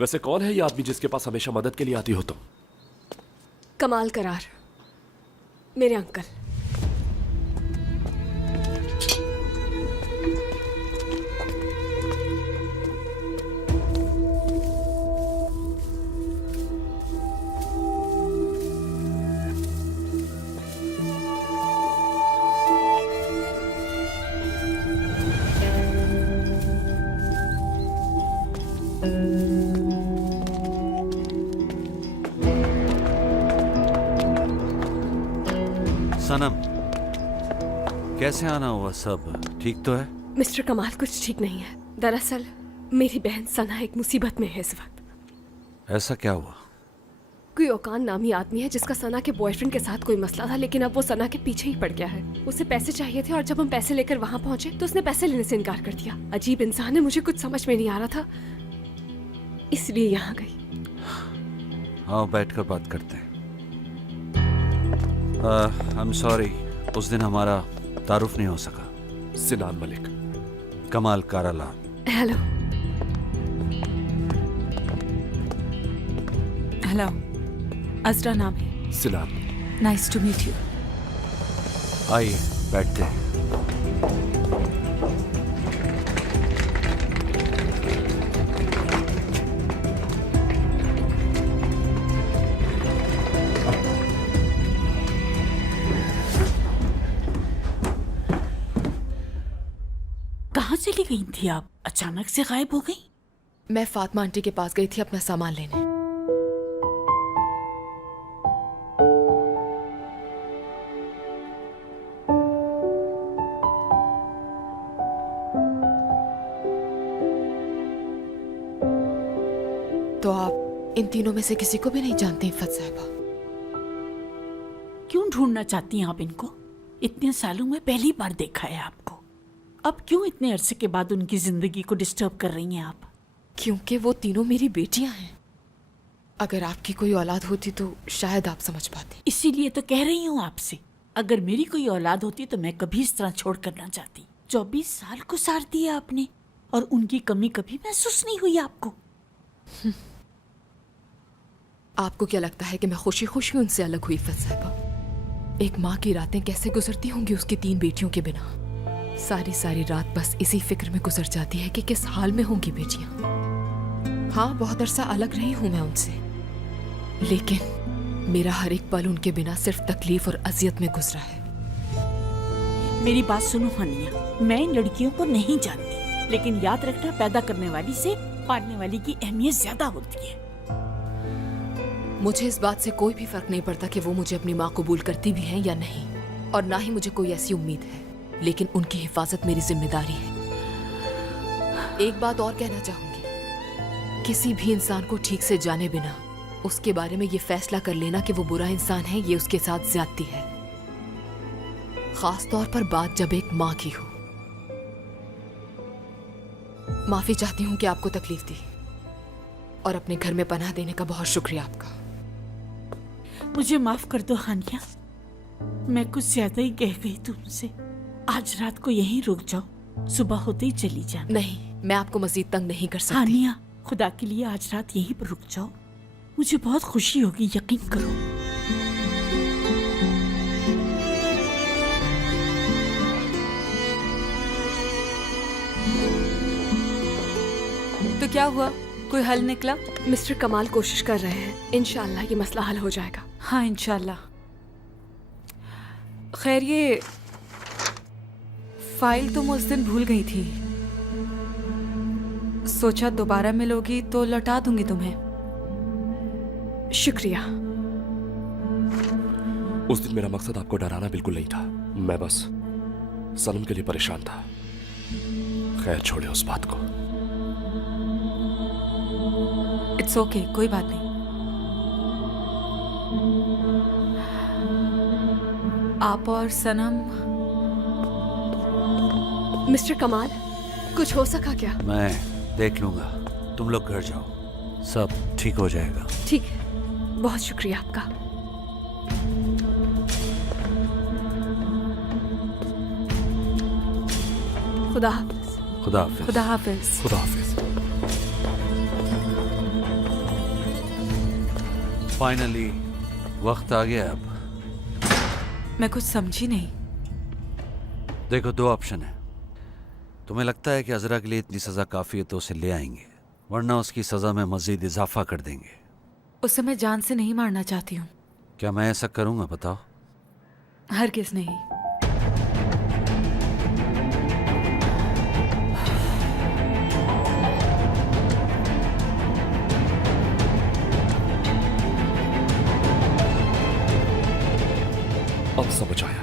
वैसे कौन है ये आदमी जिसके पास हमेशा मदद के लिए आती हो तुम? कमाल करार, मेरे अंकल। सनम, कैसे आना हुआ? सब ठीक तो है? मिस्टर कमाल, कुछ ठीक नहीं है। दरअसल मेरी बहन सना एक मुसीबत में है इस वक्त। ऐसा क्या हुआ? कोई ओकान नामी आदमी है जिसका सना के बॉयफ्रेंड के साथ कोई मसला था, लेकिन अब वो सना के पीछे ही पड़ गया है। उसे पैसे चाहिए थे और जब हम पैसे लेकर वहाँ पहुँचे तो उसने पैसे लेने से इनकार कर दिया। अजीब इंसान है, मुझे कुछ समझ में नहीं आ रहा था, इसलिए यहाँ गई। हाँ, बैठकर बात करते हैं। आई एम सॉरी, उस दिन हमारा तारुफ नहीं हो सका। सिनान मलिक। कमाल काराला। हेलो। हेलो, अजरा नाम है। Sinan. Nice to meet you. आइए बैठते हैं। कहाँ चली गई थी आप? अचानक से गायब हो गई। मैं फातिमा आंटी के पास गई थी अपना सामान लेने। तो आप इन तीनों में से किसी को भी नहीं जानती इफ़त साहिबा? क्यों ढूंढना चाहती हैं आप इनको? इतने सालों में पहली बार देखा है आपको। अब क्यों इतने अरसे के बाद उनकी जिंदगी को डिस्टर्ब कर रही हैं आप? क्योंकि वो तीनों मेरी बेटियां हैं। अगर आपकी कोई औलाद होती तो शायद आप समझ पाती। इसीलिए तो कह रही हूँ आपसे, अगर मेरी कोई औलाद होती तो मैं कभी इस तरह छोड़ कर ना जाती। 24 साल गुजार दिया आपने और उनकी कमी कभी महसूस नहीं हुई आपको? आपको क्या लगता है कि मैं खुशी खुशी उनसे अलग हुई इफ़त साहिबा? एक माँ की रातें कैसे गुजरती होंगी उसकी 3 बेटियों के बिना? सारी सारी रात बस इसी फिक्र में गुजर जाती है कि किस हाल में होंगी बेटियां। हाँ, बहुत अरसा अलग रही हूं मैं उनसे, लेकिन मेरा हर एक पल उनके बिना सिर्फ तकलीफ और अजियत में गुजरा है। मेरी बात सुनो हानिया, मैं इन लड़कियों को नहीं जानती, लेकिन याद रखना, पैदा करने वाली से पालने वाली की अहमियत ज्यादा होती है। मुझे इस बात से कोई भी फर्क नहीं पड़ता कि वो मुझे अपनी माँ कबूल करती भी हैं या नहीं, और ना ही मुझे कोई ऐसी उम्मीद है, लेकिन उनकी हिफाजत मेरी जिम्मेदारी है। एक बात और कहना चाहूंगी, किसी भी इंसान को ठीक से जाने बिना उसके बारे में ये फैसला कर लेना कि वो बुरा इंसान है, ये उसके साथ ज्यादती है, खास तौर पर बात जब एक माँ की हो। माफी चाहती हूँ कि आपको तकलीफ दी, और अपने घर में पनाह देने का बहुत शुक्रिया आपका। मुझे माफ कर दो हानिया, मैं कुछ ज्यादा ही कह गई तुमसे। आज रात को यहीं रुक जाओ, सुबह होते ही चली जाना। नहीं, मैं आपको मजीद तंग नहीं कर सकती। हानिया, खुदा के लिए आज रात यहीं पर रुक जाओ, मुझे बहुत खुशी होगी, यकीन करो। तो क्या हुआ, कोई हल निकला? मिस्टर कमाल कोशिश कर रहे हैं, इंशाल्लाह ये मसला हल हो जाएगा। हाँ इंशाल्लाह। खैर, ये फाइल तुम उस दिन भूल गई थी, सोचा दोबारा मिलोगी तो लौटा दूंगी तुम्हें। शुक्रिया। उस दिन मेरा मकसद आपको डराना बिल्कुल नहीं था, मैं बस सनम के लिए परेशान था। खैर छोड़े उस बात को। इट्स ओके, कोई बात नहीं। आप और सनम। मिस्टर कमाल, कुछ हो सका क्या? मैं देख लूंगा, तुम लोग घर जाओ, सब ठीक हो जाएगा। ठीक है, बहुत शुक्रिया आपका। खुदा हाफिज। खुदा हाफिज। खुदा हाफिज। खुदा हाफिज। फाइनली वक्त आ गया अब। मैं कुछ समझी नहीं। देखो, दो ऑप्शन है। तुम्हें लगता है कि अजरा के लिए इतनी सजा काफी है तो उसे ले आएंगे, वरना उसकी सजा में मजीद इजाफा कर देंगे। उसे मैं जान से नहीं मारना चाहती हूँ। क्या मैं ऐसा करूंगा बताओ? हरगिज़ नहीं। अब समझ आया,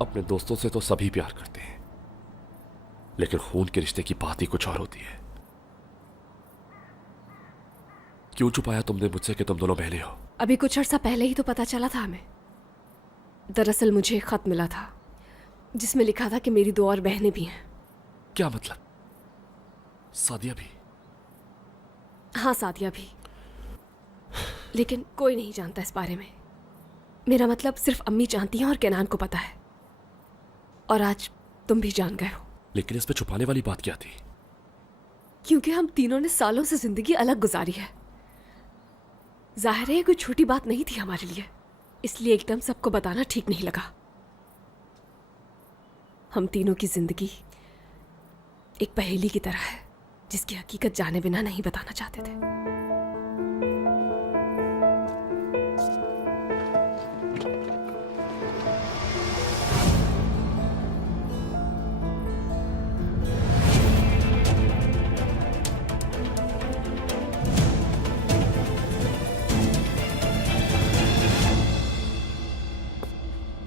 अपने दोस्तों से तो सभी प्यार करते हैं, लेकिन खून के रिश्ते की बात ही कुछ और होती है। क्यों छुपाया तुमने मुझसे कि तुम दोनों बहनें हो? अभी कुछ अर्सा पहले ही तो पता चला था हमें। दरअसल मुझे एक खत मिला था जिसमें लिखा था कि मेरी दो और बहनें भी हैं। क्या मतलब? सादिया भी? हाँ, सादिया भी, लेकिन कोई नहीं जानता इस बारे में। मेरा मतलब सिर्फ अम्मी जानती हैं और केनान को पता है, और आज तुम भी जान गए हो। लेकिन इसमें छुपाने वाली बात क्या थी? क्योंकि हम तीनों ने सालों से जिंदगी अलग गुजारी है। जाहिर है ये कोई छोटी बात नहीं थी हमारे लिए, इसलिए एकदम सबको बताना ठीक नहीं लगा। हम तीनों की जिंदगी एक पहेली की तरह है जिसकी हकीकत जाने बिना नहीं बताना चाहते थे।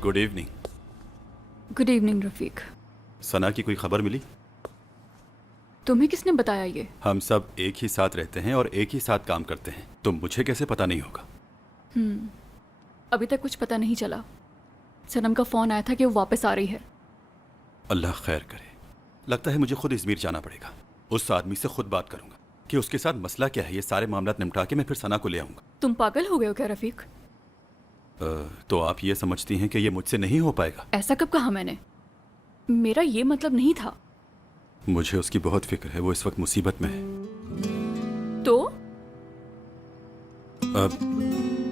Good evening. Good evening Rafiq. Sana की कोई खबर मिली? तुम्हें किसने बताया ये? हम सब एक ही साथ रहते हैं और एक ही साथ काम करते हैं, तो मुझे कैसे पता नहीं होगा? अभी तक कुछ पता नहीं चला। सनम का फोन आया था कि वो वापस आ रही है। अल्लाह खैर करे। लगता है मुझे खुद इजमीर जाना पड़ेगा। उस आदमी से खुद बात करूंगा कि उसके साथ मसला क्या है। ये सारे मामला निपटा के मैं फिर सना को ले आऊंगा। तुम पागल हो गए हो क्या रफीक? तो आप ये समझती हैं कि ये मुझसे नहीं हो पाएगा? ऐसा कब कहा मैंने? मेरा ये मतलब नहीं था। मुझे उसकी बहुत फिक्र है, वो इस वक्त मुसीबत में है। तो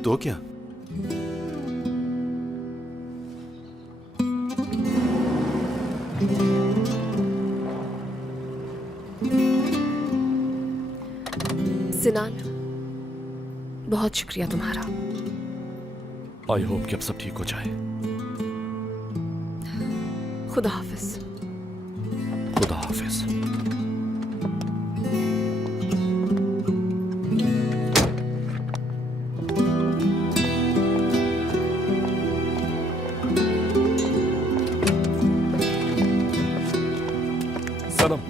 तो क्या? सिनान, बहुत शुक्रिया तुम्हारा। आई होप कि अब सब ठीक हो जाए। खुदा हाफिज। खुदा हाफिज। सनम,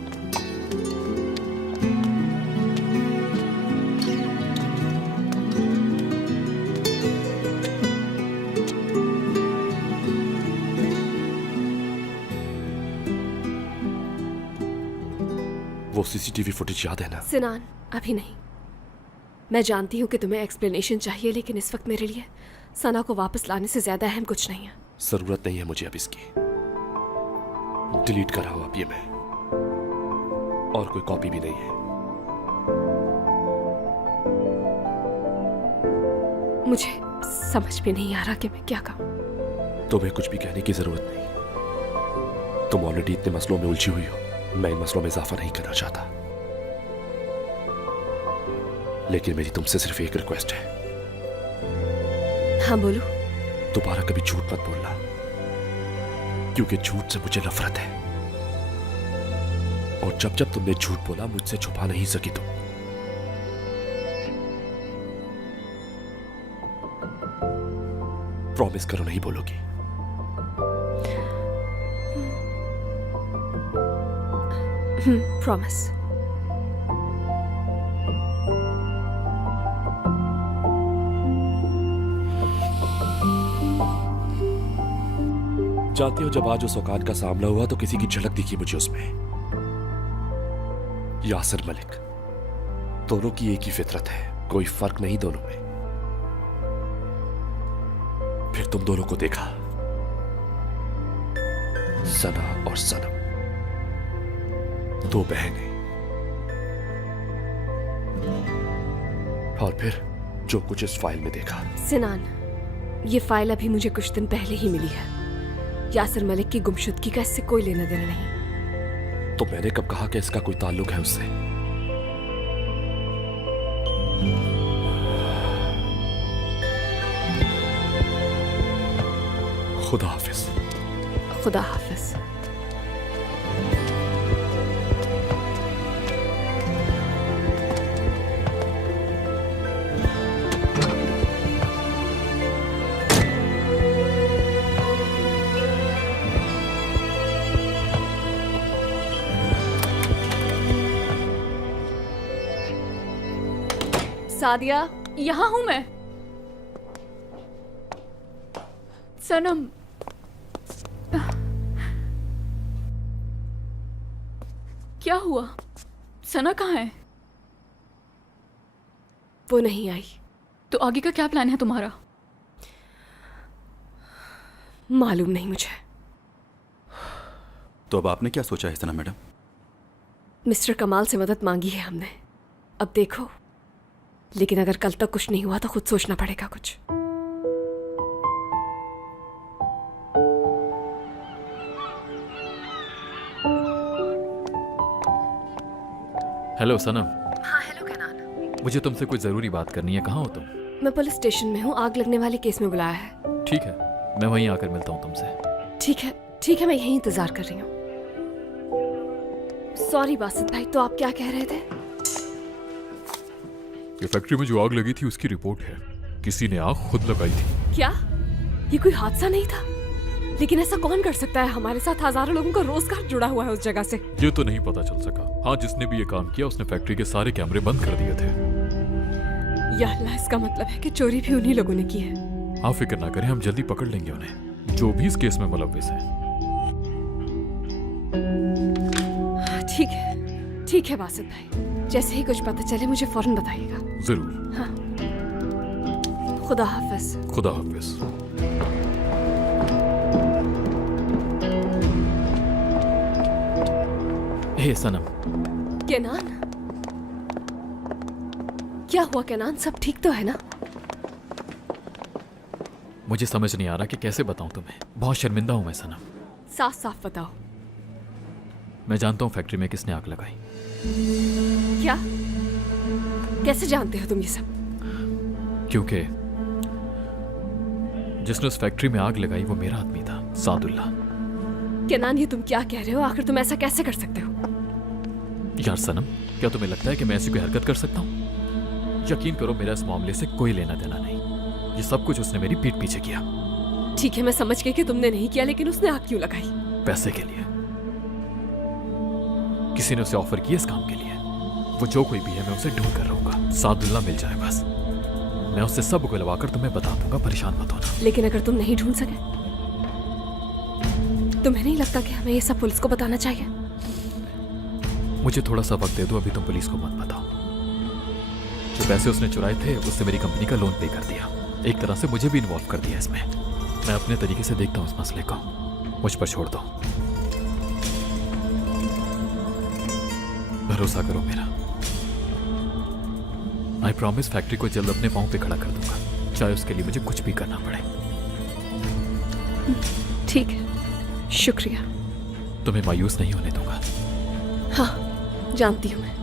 वो सीसीटीवी फुटेज याद है ना? सिनान, अभी नहीं। मैं जानती हूँ कि तुम्हें एक्सप्लेनेशन चाहिए, लेकिन इस वक्त मेरे लिए सना को वापस लाने से ज्यादा अहम कुछ नहीं है। जरूरत नहीं है मुझे अब इसकी। डिलीट कर रहा हूं अब ये मैं, और कोई कॉपी भी नहीं है। मुझे समझ में नहीं आ रहा कि मैं क्या कहूँ। तुम्हें कुछ भी कहने की जरूरत नहीं। तुम ऑलरेडी इतने मसलों में उलझी हुई हो। मैं इन मसलों में इजाफा नहीं करना चाहता, लेकिन मेरी तुमसे सिर्फ एक रिक्वेस्ट है। हाँ, बोलो। दोबारा कभी झूठ मत बोलना, क्योंकि झूठ से मुझे नफरत है, और जब जब तुमने झूठ बोला मुझसे छुपा नहीं सकी तुम। प्रॉमिस करो नहीं बोलोगी। प्रॉमिस। जानती हो, जब आज उस औकात का सामना हुआ तो किसी की झलक दिखी मुझे उसमें। यासिर मलिक। दोनों की एक ही फितरत है, कोई फर्क नहीं दोनों में। फिर तुम दोनों को देखा, सना और सनम, दो बहनें, और फिर जो कुछ इस फाइल में देखा। सिनान, ये फाइल अभी मुझे कुछ दिन पहले ही मिली है। यासिर मलिक की गुमशुदगी का इससे कोई लेना देना नहीं। तो मैंने कब कहा कि इसका कोई ताल्लुक है उससे? खुदा हाफिज। खुदा हाफिज। सादिया, यहाँ हूं मैं। सनम, क्या हुआ? सना कहाँ है? वो नहीं आई। तो आगे का क्या प्लान है तुम्हारा? मालूम नहीं मुझे। तो अब आपने क्या सोचा है सना मैडम? मिस्टर कमाल से मदद मांगी है हमने। अब देखो, लेकिन अगर कल तक कुछ नहीं हुआ तो खुद सोचना पड़ेगा कुछ। हेलो सनम। हाँ, हेलो कैनान। मुझे तुमसे कोई जरूरी बात करनी है। कहाँ हो तुम? मैं पुलिस स्टेशन में हूँ। आग लगने वाले केस में बुलाया है। ठीक है, मैं वहीं आकर मिलता हूँ तुमसे। ठीक है, मैं यहीं इंतजार कर रही हूँ। सॉरी बासित भाई, तो आप क्या कह रहे थे? ये फैक्ट्री में जो आग लगी थी उसकी रिपोर्ट है। किसी ने आग खुद लगाई थी। क्या ये कोई हादसा नहीं था? लेकिन ऐसा कौन कर सकता है? हमारे साथ हजारों लोगों का रोजगार जुड़ा हुआ है उस जगह से। ये तो नहीं पता चल सका। हाँ, जिसने भी ये काम किया उसने फैक्ट्री के सारे कैमरे बंद कर दिए थे। या अल्लाह, इसका मतलब है कि चोरी भी उन्हीं लोगों ने की है। आप फिक्र ना करें, हम जल्दी पकड़ लेंगे उन्हें, जो भी इस केस में मुलव्विस है। ठीक है बासित भाई, जैसे ही कुछ पता चले मुझे फौरन बताइएगा। जरूर। हाँ, खुदा हाफिज। खुदा हाफिज। हे सनम। कैनान, क्या हुआ कैनान? सब ठीक तो है ना? मुझे समझ नहीं आ रहा कि कैसे बताऊं तुम्हें। बहुत शर्मिंदा हूं मैं सनम। साफ साफ बताओ। मैं जानता हूं फैक्ट्री में किसने आग लगाई। क्या? कैसे जानते हो तुम ये सब? क्योंकि जिसने उस फैक्ट्री में आग लगाई वो मेरा आदमी था, सादुल्ला। कैनान, ये तुम क्या कह रहे हो? आखिर तुम ऐसा कैसे कर सकते हो? यार सनम, क्या तुम्हें लगता है कि मैं ऐसी कोई हरकत कर सकता हूँ? यकीन करो, मेरा इस मामले से कोई लेना देना नहीं। ये सब कुछ उसने मेरी पीठ पीछे किया। ठीक है, मैं समझ गई कि तुमने नहीं किया, लेकिन उसने आग क्यों लगाई? पैसे के लिए। किसी ने उसे ऑफर किया इस काम के लिए। वो जो कोई भी है, मैं उसे ढूंढ कर रहूंगा। सादुल्ला मिल जाए बस। मैं उससे सब बुलवाकर तुम्हें बता दूंगा, परेशान मत होना। लेकिन अगर तुम नहीं ढूंढ सके, तुम्हें नहीं लगता कि हमें ये सब पुलिस को बताना चाहिए? मुझे थोड़ा सा वक्त दे दो, अभी तुम पुलिस को मत बताओ। जो पैसे उसने चुराए थे उससे मेरी कंपनी का लोन पे कर दिया। एक तरह से मुझे भी इन्वॉल्व कर दिया इसमें। मैं अपने तरीके से देखता हूँ इस मसले को। मुझ पर छोड़ दो, भरोसा करो मेरा। आई प्रॉमिस फैक्ट्री को जल्द अपने पांव पे खड़ा कर दूंगा, चाहे उसके लिए मुझे कुछ भी करना पड़े। ठीक है, शुक्रिया। तुम्हें मायूस नहीं होने दूंगा। हाँ, जानती हूँ मैं।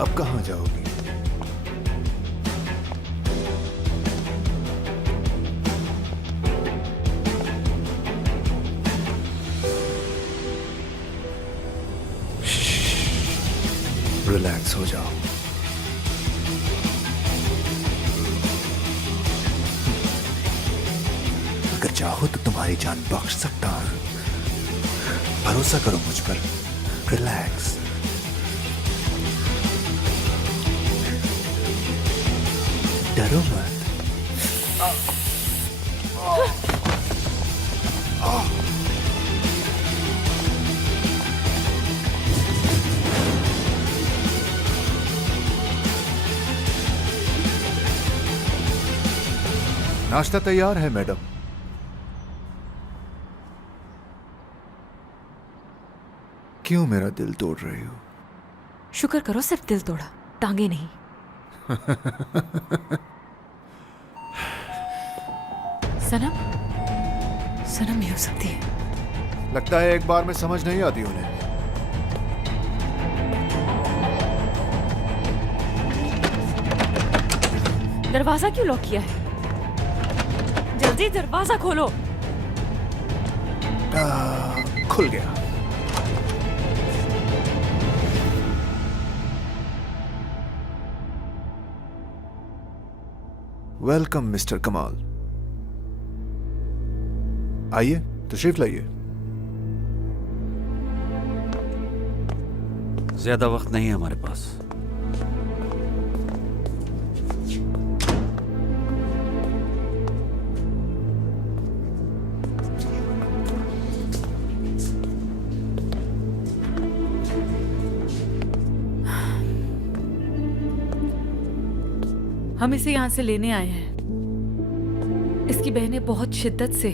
अब कहाँ जाओगी? रिलैक्स हो जाओ। अगर चाहो तो तुम्हारी जान बख्श सकता हूं। भरोसा करो मुझ पर। रिलैक्स। डरो मत। नाश्ता तैयार है मैडम। क्यों मेरा दिल तोड़ रही हो? शुक्र करो सिर्फ दिल तोड़ा, टांगे नहीं। सनम, सनम भी हो सकती है। लगता है एक बार में समझ नहीं आती उन्हें। दरवाजा क्यों लॉक किया है? जल्दी दरवाजा खोलो। खुल गया। वेलकम मिस्टर कमाल। आइए, तशरीफ लाइए। ज्यादा वक्त नहीं है हमारे पास। हम इसे यहाँ से लेने आए हैं। इसकी बहनें बहुत शिद्दत से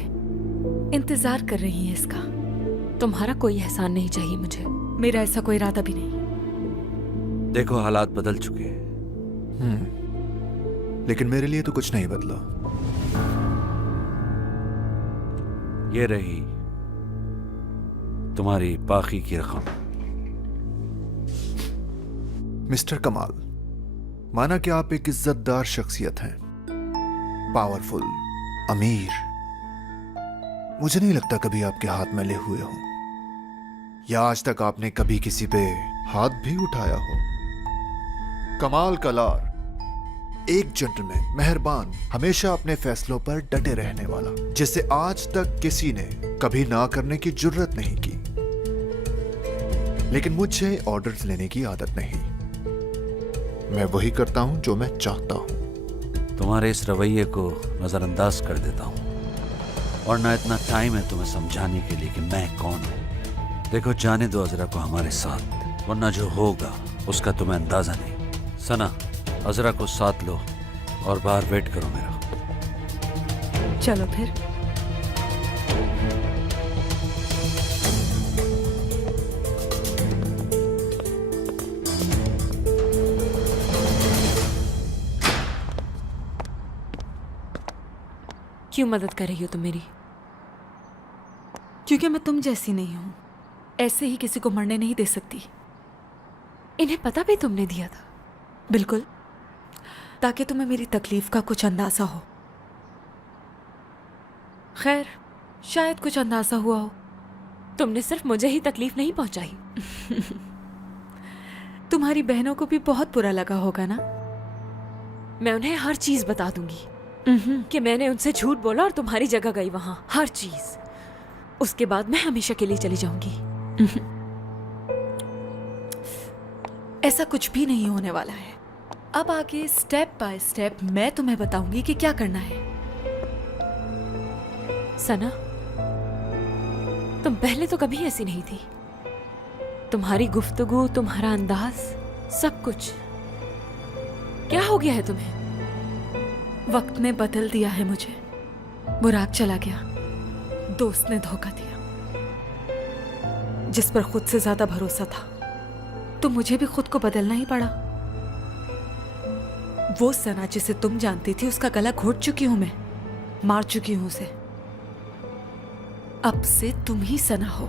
इंतजार कर रही हैं इसका। तुम्हारा कोई एहसान नहीं चाहिए मुझे। मेरा ऐसा कोई इरादा भी नहीं। देखो हालात बदल चुके हैं। लेकिन मेरे लिए तो कुछ नहीं बदला। ये रही तुम्हारी बाकी की रकम। मिस्टर कमाल, माना कि आप एक इज्जतदार शख्सियत हैं, पावरफुल, अमीर। मुझे नहीं लगता कभी आपके हाथ मैले हुए हों, या आज तक आपने कभी किसी पे हाथ भी उठाया हो। कमाल कलार, एक जेंटलमैन, मेहरबान, हमेशा अपने फैसलों पर डटे रहने वाला, जिसे आज तक किसी ने कभी ना करने की जुर्रत नहीं की। लेकिन मुझे ऑर्डर्स लेने की आदत नहीं। मैं वही करता हूं जो मैं चाहता हूं। तुम्हारे इस रवैये को नजरअंदाज कर देता हूं, और ना इतना टाइम है तुम्हें समझाने के लिए कि मैं कौन हूं। देखो, जाने दो अजरा को हमारे साथ, वरना जो होगा उसका तुम्हें अंदाजा नहीं। सना, अजरा को साथ लो और बाहर वेट करो मेरा। चलो फिर। क्यों मदद कर रही हो तुम मेरी? क्योंकि मैं तुम जैसी नहीं हूं। ऐसे ही किसी को मरने नहीं दे सकती। इन्हें पता भी तुमने दिया था? बिल्कुल, ताकि तुम्हें मेरी तकलीफ का कुछ अंदाजा हो। खैर, शायद कुछ अंदाजा हुआ हो। तुमने सिर्फ मुझे ही तकलीफ नहीं पहुंचाई। तुम्हारी बहनों को भी बहुत बुरा लगा होगा ना? मैं उन्हें हर चीज बता दूंगी कि मैंने उनसे झूठ बोला और तुम्हारी जगह गई वहां, हर चीज। उसके बाद मैं हमेशा के लिए चली जाऊंगी। ऐसा कुछ भी नहीं होने वाला है। अब आगे स्टेप बाय स्टेप मैं तुम्हें बताऊंगी कि क्या करना है। सना, तुम पहले तो कभी ऐसी नहीं थी। तुम्हारी गुफ्तगू, तुम्हारा अंदाज, सब कुछ। क्या हो गया है तुम्हें? वक्त ने बदल दिया है मुझे। बुराक चला गया, दोस्त ने धोखा दिया, जिस पर खुद से ज्यादा भरोसा था, तो मुझे भी खुद को बदलना ही पड़ा। वो सना जिसे तुम जानती थी, उसका गला घोट चुकी हूं मैं, मार चुकी हूं उसे। अब से तुम ही सना हो।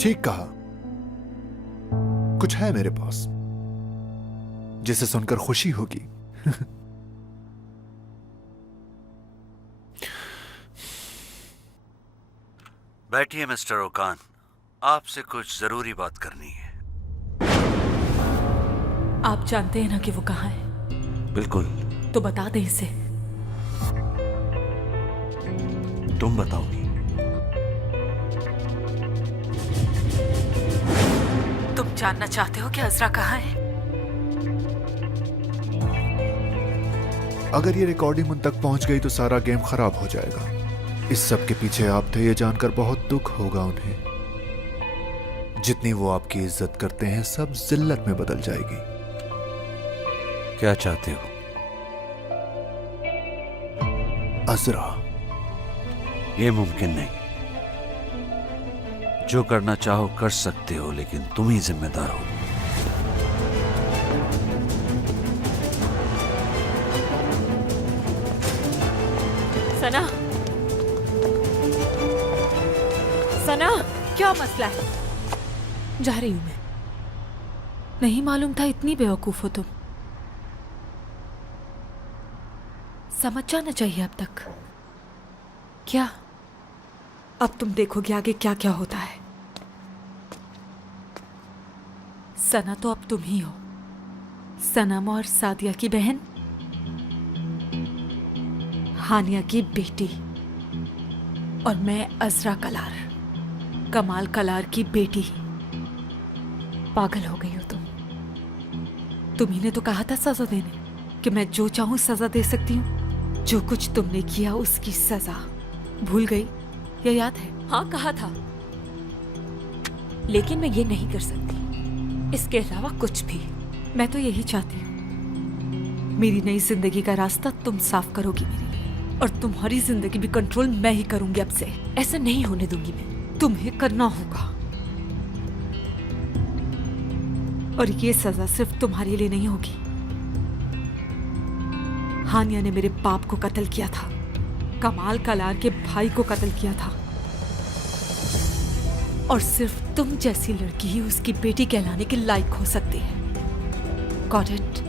ठीक कहा। कुछ है मेरे पास जिसे सुनकर खुशी होगी। बैठिए मिस्टर ओकान, आपसे कुछ जरूरी बात करनी है। आप जानते हैं ना कि वो कहाँ है? बिल्कुल। तो बता दे इसे। तुम बताओगी? तुम जानना चाहते हो कि अजरा कहाँ है? अगर ये रिकॉर्डिंग उन तक पहुंच गई तो सारा गेम खराब हो जाएगा। इस सब के पीछे आप थे, ये जानकर बहुत दुख होगा उन्हें। जितनी वो आपकी इज्जत करते हैं सब जिल्लत में बदल जाएगी। क्या चाहते हो? अजरा, ये मुमकिन नहीं। जो करना चाहो कर सकते हो, लेकिन तुम ही जिम्मेदार हो। सना, सना, क्या मसला है? जा रही हूं मैं। नहीं मालूम था इतनी बेवकूफ हो तुम। समझ जाना चाहिए अब तक। क्या? अब तुम देखोगे आगे क्या क्या होता है। सना तो अब तुम ही हो। सनम और सादिया की बहन, हानिया की बेटी, और मैं अजरा कलार, कमाल कलार की बेटी। पागल हो गई हो तुम। तुम्ही ने तो कहा था सजा देने, कि मैं जो चाहूं सजा दे सकती हूँ। जो कुछ तुमने किया उसकी सजा भूल गई या याद है? हाँ कहा था, लेकिन मैं ये नहीं कर सकती। इसके अलावा कुछ भी। मैं तो यही चाहती हूँ मेरी नई जिंदगी का रास्ता तुम साफ करोगी मेरे लिए, और तुम्हारी जिंदगी भी कंट्रोल मैं ही करूंगी अब से। ऐसा नहीं होने दूंगी मैं। तुम्हें करना होगा, और ये सजा सिर्फ तुम्हारे लिए नहीं होगी। हानिया ने मेरे बाप को कत्ल किया था, कमाल कलार के भाई को कत्ल किया था, और सिर्फ तुम जैसी लड़की ही उसकी बेटी कहलाने के लायक हो सकती है। Got it?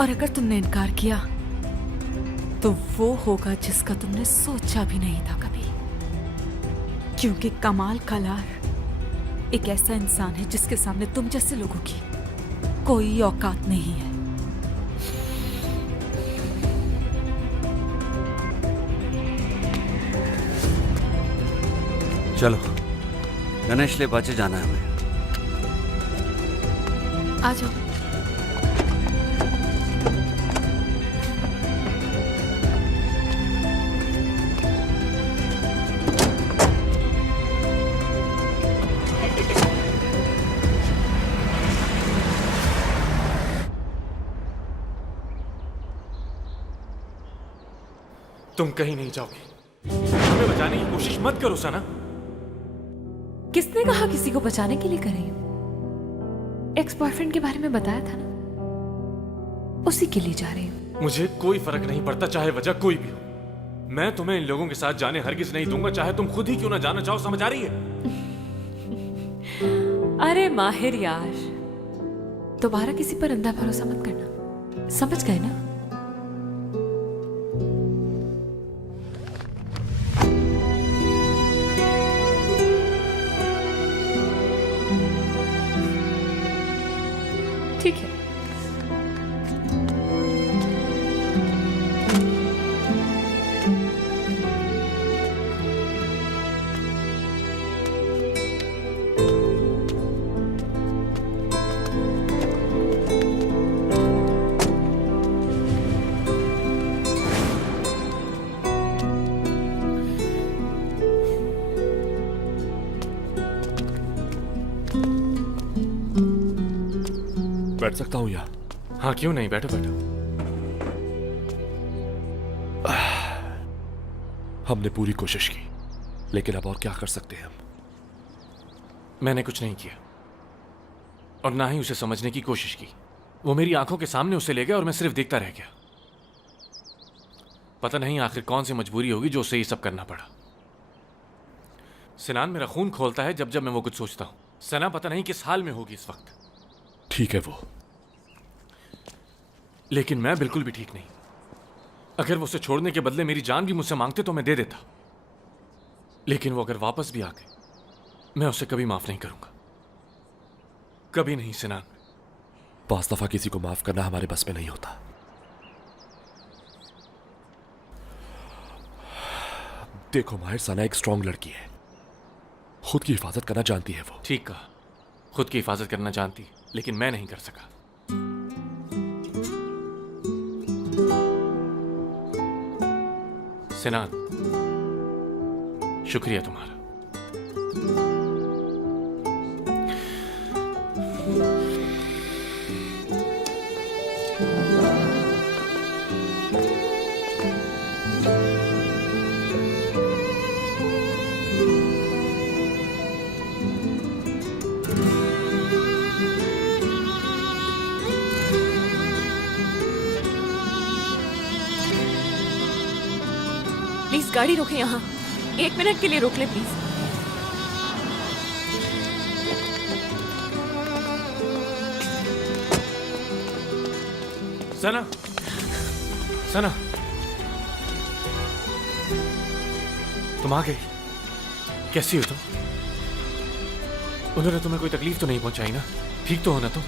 और अगर तुमने इनकार किया तो वो होगा जिसका तुमने सोचा भी नहीं था कभी, क्योंकि कमाल कलार एक ऐसा इंसान है जिसके सामने तुम जैसे लोगों की कोई औकात नहीं है। चलो, गणेश ले बाचे जाना है हमें। आ जाओ। तुम कहीं नहीं जाओगी। हमें बचाने की कोशिश मत करो सना। किसने कहा किसी को बचाने के लिए कर रही हूँ? एक्स बॉयफ्रेंड के बारे में बताया था ना, उसी के लिए जा रही हूँ। मुझे कोई फर्क नहीं पड़ता चाहे वजह कोई भी हो। मैं तुम्हें इन लोगों के साथ जाने हरगिज नहीं दूंगा, चाहे तुम खुद ही क्यों ना जाना चाहो। समझ आ रही है? अरे माहिर यार, दोबारा किसी पर अंधा भरोसा मत करना, समझ गए ना? ठीक है। बैठ सकता हूं यहाँ? हाँ क्यों नहीं, बैठो बैठो। हमने पूरी कोशिश की, लेकिन अब और क्या कर सकते हैं हम? मैंने कुछ नहीं किया और ना ही उसे समझने की कोशिश की। वो मेरी आंखों के सामने उसे ले गया और मैं सिर्फ देखता रह गया। पता नहीं आखिर कौन सी मजबूरी होगी जो उसे ये सब करना पड़ा। सिनान मेरा खून खोलता है जब जब मैं वो कुछ सोचता हूं। सना पता नहीं किस हाल में होगी इस वक्त। ठीक है वो, लेकिन मैं बिल्कुल भी ठीक नहीं। अगर वो उसे छोड़ने के बदले मेरी जान भी मुझसे मांगते तो मैं दे देता, लेकिन वो अगर वापस भी आ गए, मैं उसे कभी माफ नहीं करूंगा, कभी नहीं। सिनान, 5 दफा किसी को माफ करना हमारे बस में नहीं होता। देखो माहिर, सना एक स्ट्रांग लड़की है, खुद की हिफाजत करना जानती है वो। ठीक कहा, खुद की हिफाजत करना जानती, लेकिन मैं नहीं कर सका। सिनान, शुक्रिया तुम्हारा। प्लीज गाड़ी रोके यहाँ, 1 मिनट के लिए रोक ले प्लीज। सना, सना, तुम आ गई? कैसी हो तुम? उन्होंने तुम्हें कोई तकलीफ तो नहीं पहुंचाई ना? ठीक तो हो ना तुम?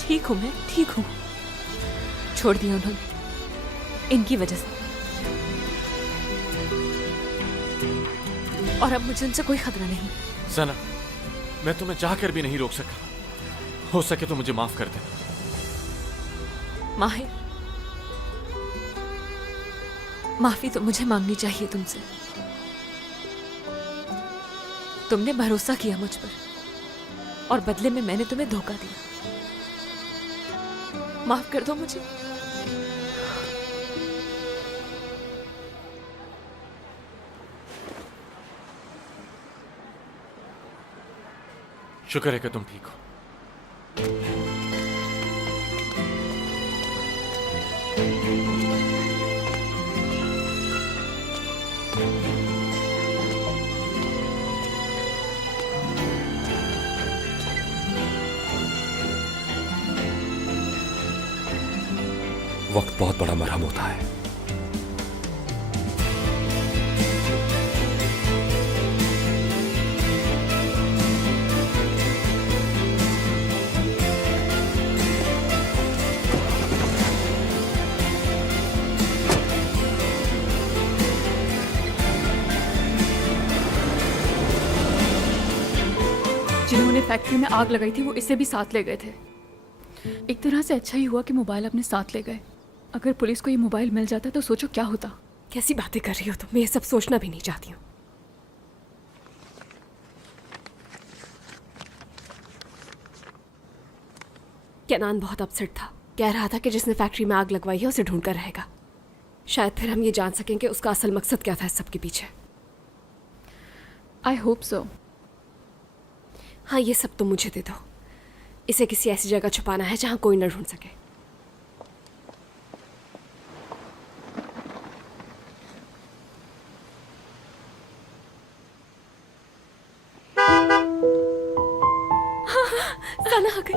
ठीक हूँ, मैं ठीक हूँ। छोड़ दिया उन्होंने इनकी वजह से, और अब मुझे उनसे कोई खतरा नहीं। सना, मैं तुम्हें चाहकर भी नहीं रोक सका। हो सके तो मुझे माफ कर दे। माहिर, माफी तो मुझे मांगनी चाहिए तुमसे। तुमने भरोसा किया मुझ पर और बदले में मैंने तुम्हें धोखा दिया। माफ कर दो मुझे। शुक्र है कि तुम ठीक हो। वक्त बहुत बड़ा मरहम होता है। जिन्होंने फैक्ट्री में आग लगाई थी वो इसे भी साथ ले गए थे। एक तरह से अच्छा ही हुआ कि मोबाइल अपने साथ ले गए। अगर पुलिस को ये मोबाइल मिल जाता तो सोचो क्या होता। कैसी बातें कर रही हो तुम? मैं ये सब सोचना भी नहीं चाहती हूँ। केनान बहुत अपसेट था। कह रहा था कि जिसने फैक्ट्री में आग लगवाई है उसे ढूंढ कर रहेगा। शायद फिर हम ये जान सकें कि उसका असल मकसद क्या था इस सब के पीछे। I hope so. हाँ, ये सब तुम मुझे दे दो। इसे किसी ऐसी जगह छुपाना है जहां कोई न ढूंढ सके। सना आ गई।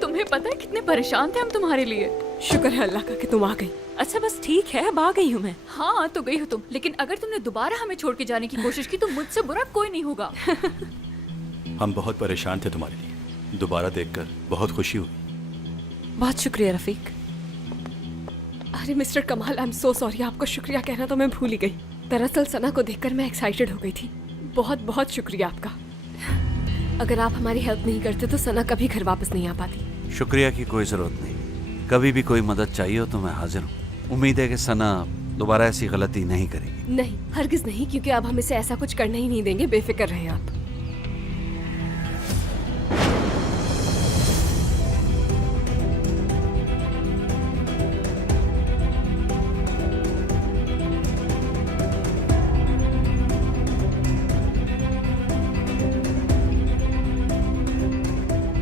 तुम्हें पता है कितने परेशान थे हम तुम्हारे लिए। शुक्र है अल्लाह का कि तुम आ गई। अच्छा बस ठीक है, अब आ गई हूँ मैं। हाँ तो गई हो तुम, लेकिन अगर तुमने दोबारा हमें छोड़ के जाने की कोशिश की तो मुझसे बुरा कोई नहीं होगा। हम बहुत परेशान थे तुम्हारे लिए, दोबारा देखकर बहुत खुशी हुई। बहुत शुक्रिया रफीक। अरे मिस्टर कमाल, आई एम सो सॉरी। आपको शुक्रिया कहना तो मैं भूल ही गई। दरअसल सना को देखकर मैं एक्साइटेड हो गई थी। बहुत बहुत शुक्रिया आपका। अगर आप हमारी हेल्प नहीं करते तो सना कभी घर वापस नहीं आ पाती। शुक्रिया की कोई ज़रूरत नहीं। कभी भी कोई मदद चाहिए हो तो मैं हाजिर हूँ। उम्मीद है कि सना दोबारा ऐसी गलती नहीं करेगी। नहीं, हरगिज नहीं, क्योंकि अब हम इसे ऐसा कुछ करने ही नहीं देंगे। बेफिक्र रहें आप।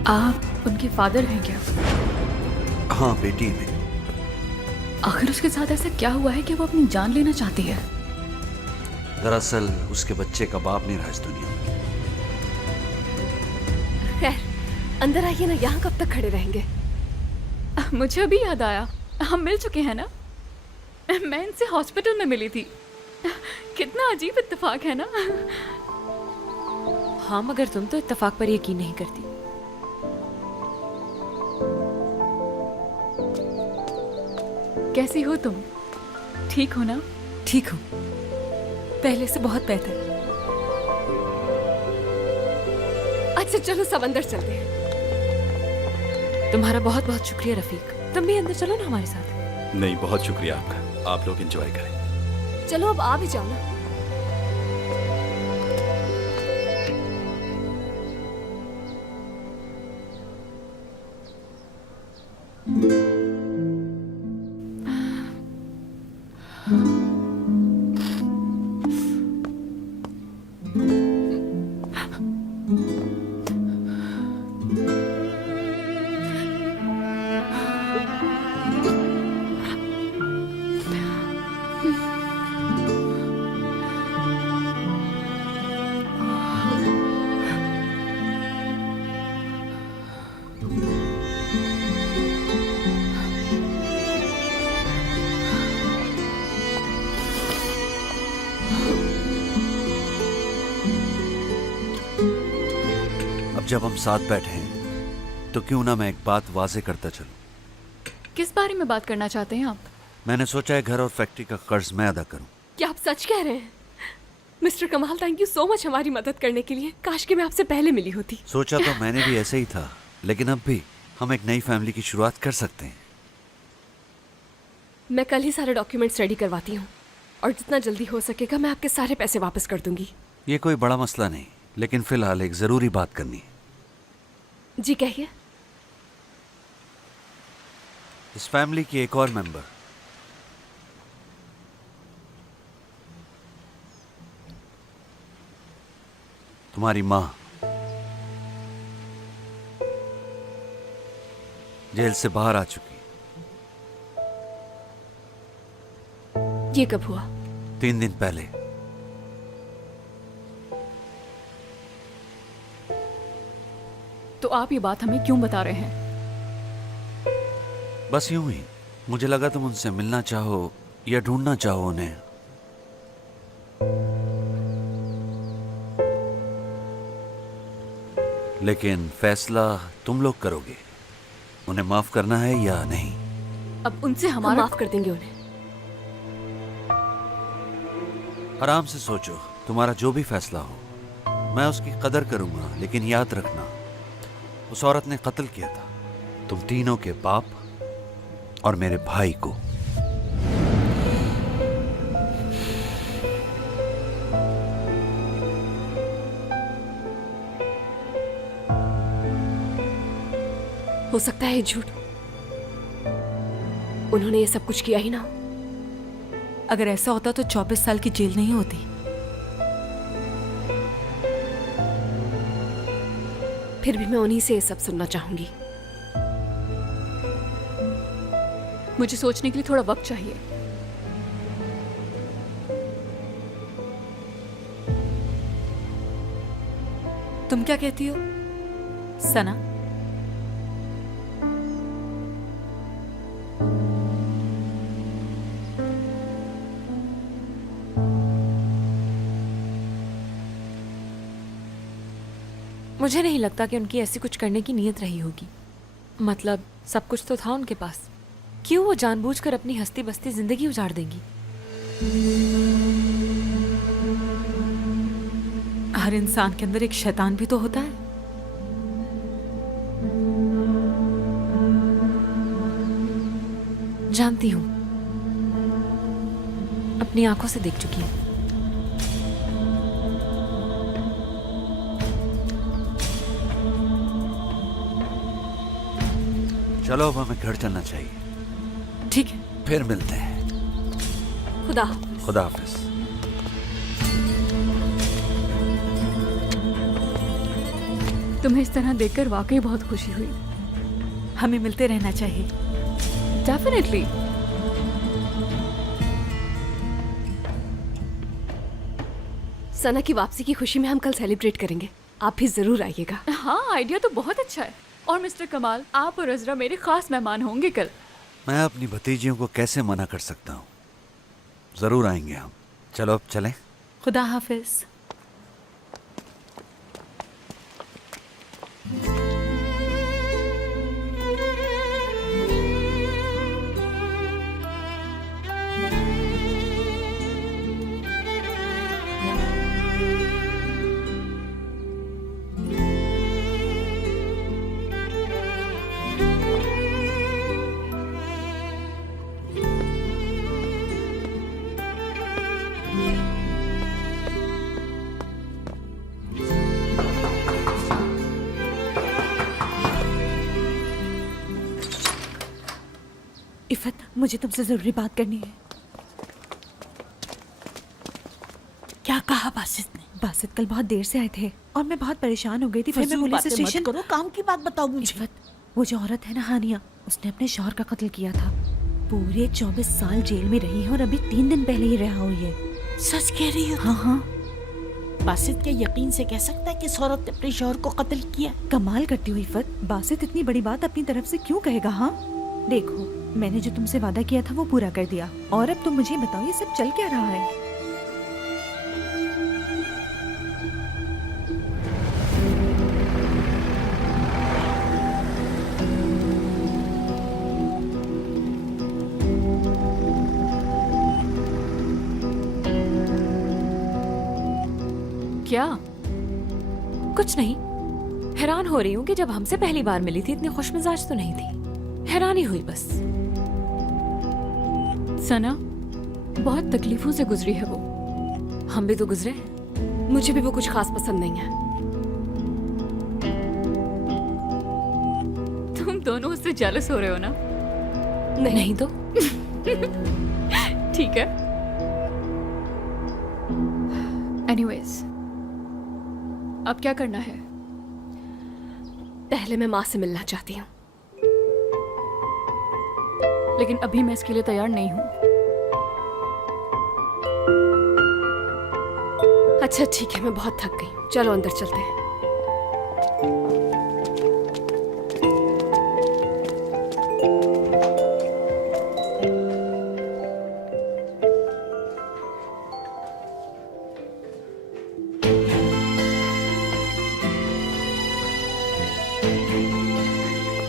आप उनके फादर हैं क्या? हाँ बेटी में। आखिर उसके साथ ऐसा क्या हुआ है कि वो अपनी जान लेना चाहती है? दरअसल उसके बच्चे का बाप नहीं रहा इस दुनिया में। खैर, अंदर आइए ना। यहाँ कब तक खड़े रहेंगे? मुझे अभी याद आया, हम मिल चुके हैं ना। मैं इनसे हॉस्पिटल में मिली थी। कितना अजीब इत्तेफाक है ना। हाँ मगर तुम तो इत्तेफाक पर यकीन नहीं करती। कैसी हो तुम? ठीक हो ना? ठीक हूँ। पहले से बहुत बेहतर। अच्छा चलो सब अंदर चलते हैं। तुम्हारा बहुत बहुत शुक्रिया रफीक। तुम भी अंदर चलो ना हमारे साथ। नहीं, बहुत शुक्रिया आपका। आप लोग एंजॉय करें। चलो अब आ भी जाओ ना। जब हम साथ बैठे हैं तो क्यों ना मैं एक बात वाजे करता चलूं। किस बारे में बात करना चाहते हैं आप? मैंने सोचा है घर और फैक्ट्री का कर्ज मैं अदा करूं। क्या आप सच कह रहे हैं? मिस्टर कमाल, थैंक यू सो मच हमारी मदद करने के लिए। काश कि मैं आपसे पहले मिली होती। सोचा तो मैंने भी ऐसे ही था, लेकिन अब भी हम एक नई फैमिली की शुरुआत कर सकते हैं। मैं कल ही सारे डॉक्यूमेंट्स रेडी करवाती हूँ और जितना जल्दी हो सकेगा मैं आपके सारे पैसे वापस कर दूंगी। ये कोई बड़ा मसला नहीं, लेकिन फिलहाल एक जरूरी बात करनी है। जी कहिए। इस फैमिली की एक और मेंबर, तुम्हारी माँ, जेल से बाहर आ चुकी। ये कब हुआ? 3 दिन पहले। तो आप ये बात हमें क्यों बता रहे हैं? बस यूं ही, मुझे लगा तुम उनसे मिलना चाहो या ढूंढना चाहो उन्हें। लेकिन फैसला तुम लोग करोगे, उन्हें माफ करना है या नहीं। अब उनसे हम हमारा माफ कर देंगे उन्हें। आराम से सोचो, तुम्हारा जो भी फैसला हो मैं उसकी कदर करूंगा, लेकिन याद रखना उस औरत ने कत्ल किया था तुम तीनों के बाप और मेरे भाई को। हो सकता है झूठ, उन्होंने ये सब कुछ किया ही ना हो। अगर ऐसा होता तो 24 साल की जेल नहीं होती। फिर भी मैं उन्हीं से ये सब सुनना चाहूंगी। मुझे सोचने के लिए थोड़ा वक्त चाहिए। तुम क्या कहती हो सना? मुझे नहीं लगता कि उनकी ऐसी कुछ करने की नीयत रही होगी। मतलब सब कुछ तो था उनके पास, क्यों वो जानबूझकर अपनी हस्ती बस्ती जिंदगी उजाड़ देंगी? हर इंसान के अंदर एक शैतान भी तो होता है। जानती हूं, अपनी आंखों से देख चुकी हूं। चलो अब हमें घर चलना चाहिए। ठीक है, फिर मिलते हैं। खुदा खुदा हाफिज। तुम्हें इस तरह देखकर वाकई बहुत खुशी हुई। हमें मिलते रहना चाहिए। डेफिनेटली। सना की वापसी की खुशी में हम कल सेलिब्रेट करेंगे। आप भी जरूर आइएगा। हाँ, आइडिया तो बहुत अच्छा है। और मिस्टर कमाल, आप और अजरा मेरे खास मेहमान होंगे कल। मैं अपनी भतीजियों को कैसे मना कर सकता हूँ? जरूर आएंगे हम। चलो अब चलें। खुदा हाफिज। इफ़त, मुझे तुमसे जरूरी बात करनी है। क्या कहा बासित ने? बासित कल बहुत देर से आए थे और मैं बहुत परेशान हो गई थी। फिर मैं फजूल पुलिस बातें मत स्टेशन करो, काम की बात बताओ मुझे। इफ़त, वो जो औरत है ना हानिया, उसने अपने शौहर का कत्ल किया था। पूरे 24 साल जेल में रही है और अभी 3 दिन पहले ही रिहा हुई है। सच कह रही हो? हाँ हाँ। बासित क्या यकीन से कह सकता है कि इस औरत ने अपने शौहर को कत्ल किया? कमाल करती हुई इफ़त, बासित इतनी बड़ी बात अपनी तरफ से क्यों कहेगा? हाँ देखो, मैंने जो तुमसे वादा किया था वो पूरा कर दिया, और अब तुम मुझे बताओ ये सब चल क्या रहा है? क्या? कुछ नहीं, हैरान हो रही हूँ कि जब हमसे पहली बार मिली थी इतनी खुशमिजाज तो नहीं थी। हैरानी हुई बस। सना बहुत तकलीफों से गुजरी है वो। हम भी तो गुजरे। मुझे भी वो कुछ खास पसंद नहीं है। तुम दोनों उससे जेलस हो रहे हो ना? नहीं तो ठीक है। एनीवेज, अब क्या करना है? पहले मैं माँ से मिलना चाहती हूँ। लेकिन अभी मैं इसके लिए तैयार नहीं हूँ। अच्छा ठीक है, मैं बहुत थक गई हूँ। चलो अंदर चलते हैं।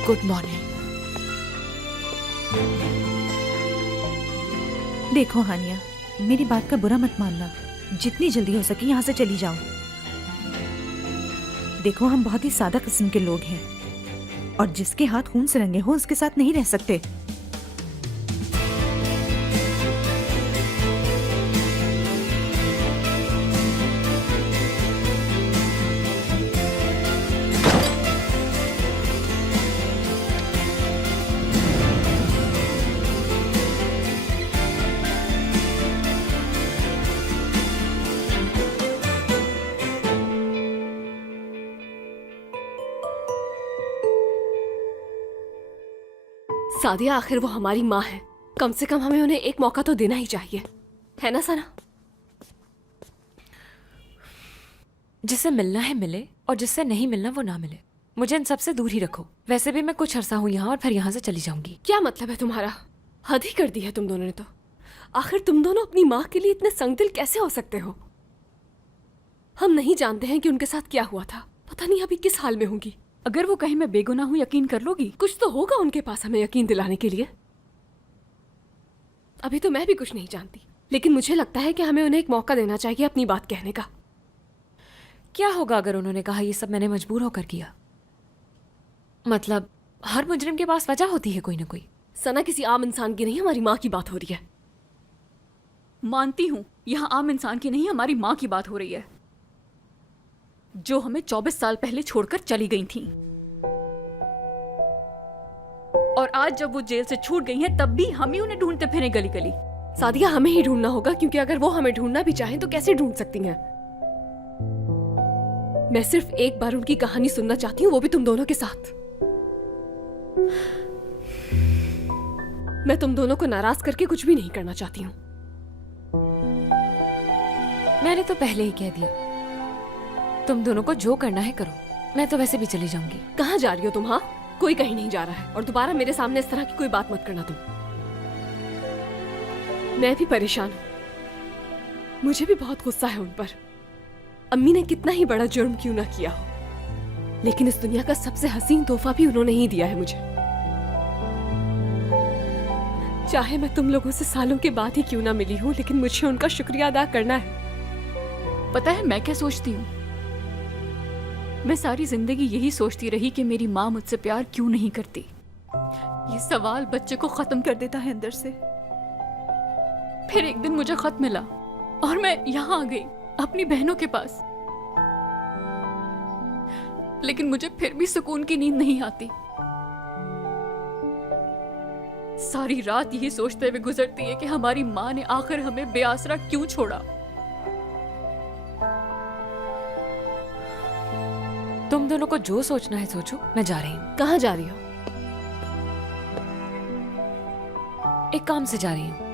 Good morning. देखो हानिया, मेरी बात का बुरा मत मानना। जितनी जल्दी हो सके यहाँ से चली जाओ। देखो, हम बहुत ही सादा किस्म के लोग हैं और जिसके हाथ खून से रंगे हो उसके साथ नहीं रह सकते। सादिया, आखिर वो हमारी माँ है। कम से कम हमें उन्हें एक मौका तो देना ही चाहिए, है ना सना? जिससे मिलना है मिले और जिससे नहीं मिलना वो ना मिले। मुझे इन सबसे दूर ही रखो। वैसे भी मैं कुछ अरसा हूँ यहाँ और फिर यहाँ से चली जाऊंगी। क्या मतलब है तुम्हारा? हद ही कर दी है तुम दोनों ने तो। आखिर तुम दोनों अपनी माँ के लिए इतने संगदिल कैसे हो सकते हो? हम नहीं जानते हैं कि उनके साथ क्या हुआ था। पता नहीं अभी किस हाल में होंगी। अगर वो कहीं मैं बेगुनाह हूँ, यकीन कर लोगी? कुछ तो होगा उनके पास हमें यकीन दिलाने के लिए। अभी तो मैं भी कुछ नहीं जानती, लेकिन मुझे लगता है कि हमें उन्हें एक मौका देना चाहिए अपनी बात कहने का। क्या होगा अगर उन्होंने कहा ये सब मैंने मजबूर होकर किया? मतलब हर मुजरिम के पास वजह होती है कोई ना कोई। सना, किसी आम इंसान की नहीं, हमारी माँ की बात हो रही है। मानती हूँ यहाँ आम इंसान की नहीं, हमारी माँ की बात हो रही है, जो हमें 24 साल पहले छोड़कर चली गई थीं। और आज जब वो जेल से छूट गई हैं, तब भी हम ही उन्हें ढूंढते फिरे गली गली। सादिया, हमें ही ढूंढना होगा, क्योंकि अगर वो हमें ढूंढना भी चाहें तो कैसे ढूंढ सकती हैं? मैं सिर्फ एक बार उनकी कहानी सुनना चाहती हूँ, वो भी तुम दोनों के साथ। मैं तुम दोनों को नाराज करके कुछ भी नहीं करना चाहती हूँ। मैंने तो पहले ही कह दिया, तुम दोनों को जो करना है करो। मैं तो वैसे भी चली जाऊंगी। कहाँ जा रही हो तुम? हाँ, कोई कहीं नहीं जा रहा है, और दोबारा मेरे सामने इस तरह की कोई बात मत करना तुम। मैं भी परेशान हूँ। मुझे भी बहुत गुस्सा है उन पर। अम्मी ने कितना ही बड़ा जुर्म क्यों ना किया हो, लेकिन इस दुनिया का सबसे हसीन तोहफा भी उन्होंने ही दिया है मुझे। चाहे मैं तुम लोगों से सालों के बाद ही क्यों ना मिली हूँ, लेकिन मुझे उनका शुक्रिया अदा करना है। पता है मैं क्या सोचती हूँ? मैं सारी जिंदगी यही सोचती रही कि मेरी माँ मुझसे प्यार क्यों नहीं करती। ये सवाल बच्चे को खत्म कर देता है अंदर से। फिर एक दिन मुझे खत मिला और मैं यहाँ आ गई अपनी बहनों के पास, लेकिन मुझे फिर भी सुकून की नींद नहीं आती। सारी रात यही सोचते हुए गुजरती है कि हमारी माँ ने आखिर हमें बेआसरा क्यों छोड़ा। तुम दोनों को जो सोचना है सोचो, मैं जा रही हूँ। कहाँ जा रही हो? एक काम से जा रही हूँ।